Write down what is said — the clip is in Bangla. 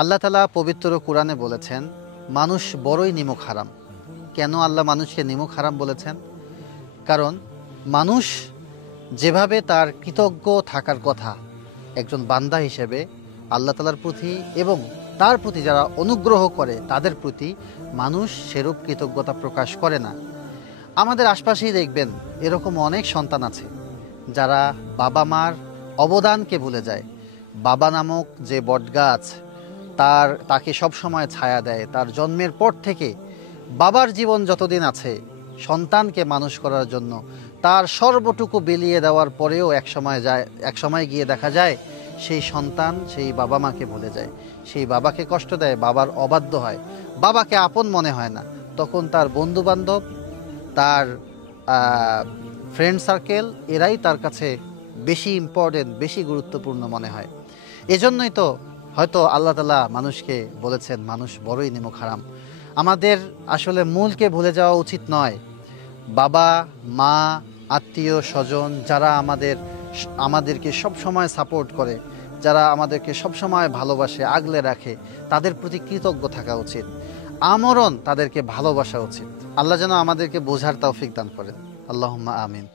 আল্লাহ তাআলা পবিত্র কোরআনে বলেছেন মানুষ বড়ই নিমক হারাম। কেন আল্লাহ মানুষকে নিমক হারাম বলেছেন? কারণ মানুষ যেভাবে তার কৃতজ্ঞ থাকার কথা একজন বান্দা হিসেবে আল্লাহ তাআলার প্রতি এবং তার প্রতি যারা অনুগ্রহ করে তাদের প্রতি মানুষ সেরূপ কৃতজ্ঞতা প্রকাশ করে না। আমাদের আশপাশেই দেখবেন এরকম অনেক সন্তান আছে যারা বাবা মার অবদানকে ভুলে যায়। বাবা নামক যে বটগাছ তাকে সব সময় ছায়া দেয়, তার জন্মের পর থেকে বাবার জীবন যতদিন আছে সন্তানকে মানুষ করার জন্য তার সর্বটুকু বিলিয়ে দেওয়ার পরেও এক সময় গিয়ে দেখা যায় সেই সন্তান সেই বাবা মাকে ভুলে যায়, সেই বাবাকে কষ্ট দেয়, বাবার অবাধ্য হয়, বাবাকে আপন মনে হয় না। তখন তার বন্ধু বান্ধব, তার ফ্রেন্ড সার্কেল, এরাই তার কাছে বেশি ইম্পর্টেন্ট, বেশি গুরুত্বপূর্ণ মনে হয়। এজন্যই তো হয়তো আল্লাহ তাআলা মানুষকে বলেছেন মানুষ বড়ই নিমক হারাম। আমাদের আসলে মূলকে ভুলে যাওয়া উচিত নয়। বাবা মা, আত্মীয় স্বজন যারা আমাদেরকে সব সময় সাপোর্ট করে, যারা আমাদেরকে সব সময় ভালোবাসে, আগলে রাখে, তাদের প্রতি কৃতজ্ঞ থাকা উচিত, আমরণ তাদেরকে ভালোবাসা উচিত। আল্লাহ যেন আমাদেরকে বোঝার তৌফিক দান করেন। আল্লাহুম্মা আমিন।